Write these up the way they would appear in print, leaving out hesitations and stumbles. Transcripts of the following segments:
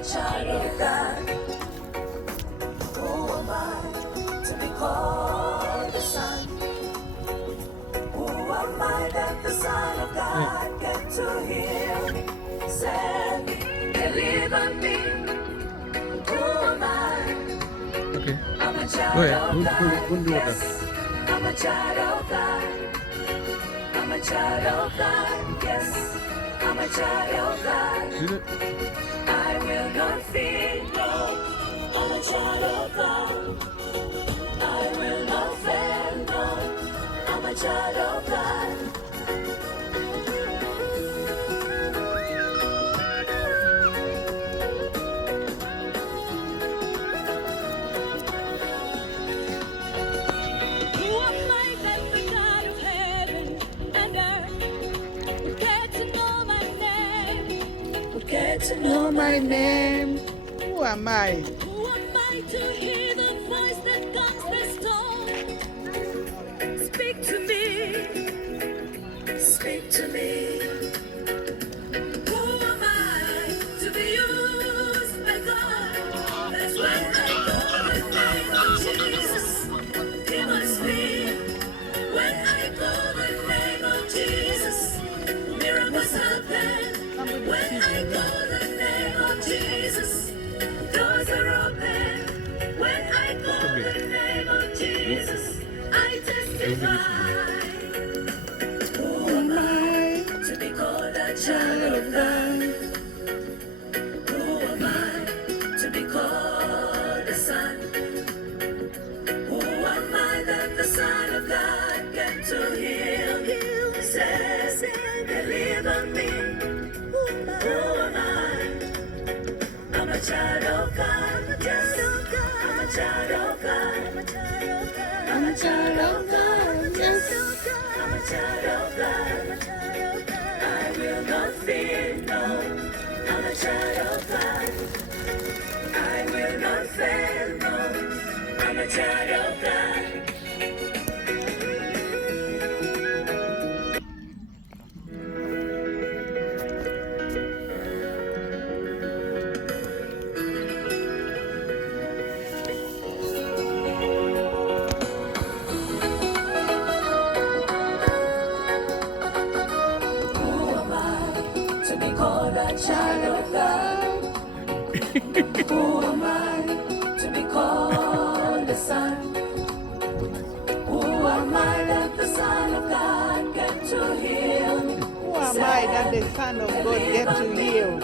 a child of God. Who am I to be called a son? Who am I that the Son of God get to heal me, save me, deliver me? Who am I? Okay. I'm a Go child ahead. of God. Don't do that. Yes, I'm a child of God. I'm a child of God. Yes, I'm a child of God. Did it? I will not fear, no. I'm a child of God. I will not fail, no. I'm a child of God. Who am I that the God of heaven and earth would care to know my name? Would care to know my name? Who am I? Who am I to hear the voice that calms the storm? Speak to me, speak to me. Who am I to be used by God? That's when I call the name of Jesus. He must be. When I call the name of Jesus, miracles happen. When I call the name of Jesus, doors are open. When I call the name of Jesus, I testify. Who am I to be called a child of God? Who am I to be called a son? Who am I that the Son of God came to heal, save, deliver me? Who am I? I'm a child of God. Yes, I'm a child of God. I'm a child of God. Yes, I'm a child of God. I will not fear, no. I'm a child of God. I will not fail, no. I'm a child of God. Who am I to be called a child of God? Who am I to be called a son? Who am I that the Son of God came to heal me? Who am I that the Son of God get to heal?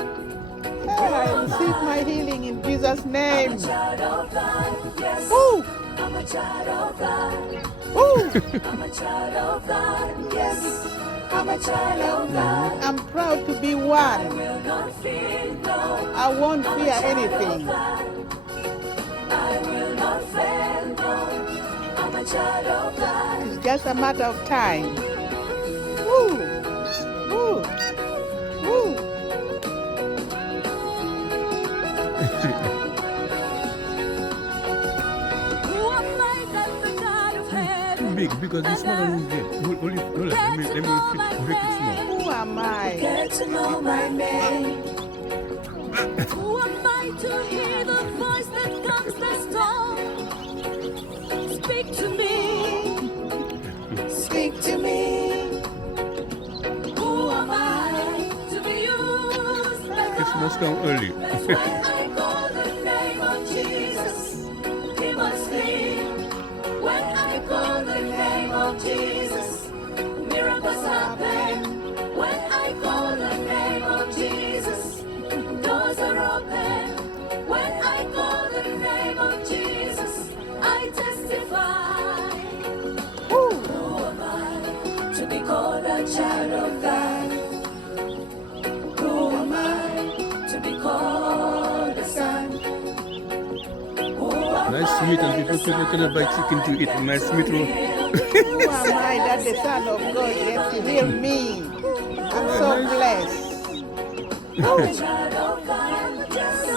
I receive my healing in Jesus' I'm name. a child of God, yes. Woo! I'm a child of God. Woo! I'm a child of God, yes. I'm a child of God. I'm proud to be I one. will not fear, no. I won't I'm a fear child of anything. God. I will not fail, no. I'm a child of God. It's just a matter of time. Woo! Woo! Woo! Who am I that the God of Too heaven big because this small one is there. Hold it. Hold it. Let me fit, make it small. Who am I? get to know my name? Who am I to hear the voice that calms the storm? Speak to me, speak to me. Who am I to be used by This God? must come early. That's when I call the name of Jesus. He must leave. When I call the name of Jesus, miracles happen. When I call the name of Jesus, doors are open. When I call the name of Jesus, I testify. Who am I to be called a child of God? Who am I to be called a son? Who am Nice I meat that and the people Son cannot of buy chicken God to eat. came Nice to meat roll. heal? Who am I that the Son of God get to heal me? I'm so blessed. I'm a child of God. Yes,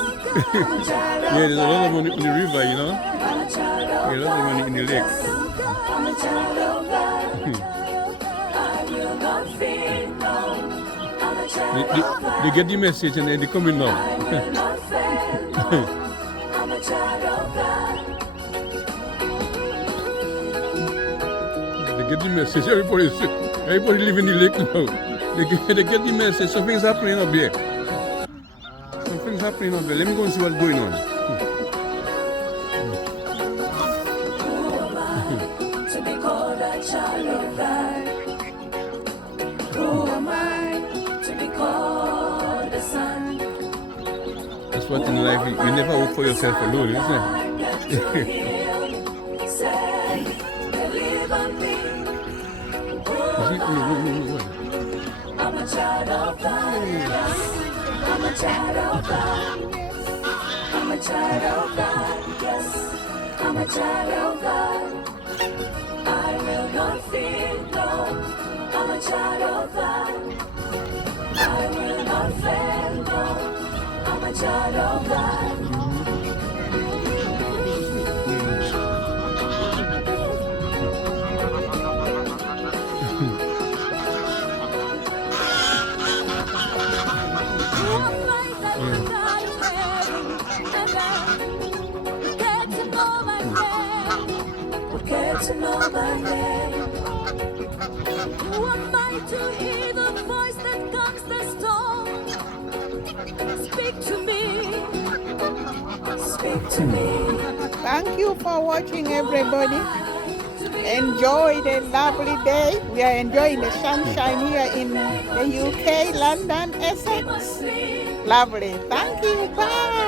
I'm a child Yeah, of there's a lot of God. money in the river, you know. I'm a child Yeah, a of lot of money God. in the Yes, lakes. I'm a child of God. I will not fear, no. I'm a They, child they, of they God. get the message and they're coming now. I will not fail, I'm a child of God. They get the message. Everybody live in the lake now. They get the message. Something's happening up there. Something's happening up there. Let me go and see what's going on. Who am I to be called a child of God? Who am I to be called a son? That's what in life, you never work for yourself alone, isn't it? Say, believe on me. I'm a child of God. I'm a child of God. I'm a child of God. Yes, I'm a child of God. I will not fear, no. I'm a child of God. I will not fail, no. I'm a child of God. Get to know my name. Who am I to hear the voice that calms the storm? Speak to me. Speak to me. Thank you for watching, everybody. Enjoy the lovely day. We are enjoying the sunshine here in the UK, London, Essex. Lovely. Thank you. Bye.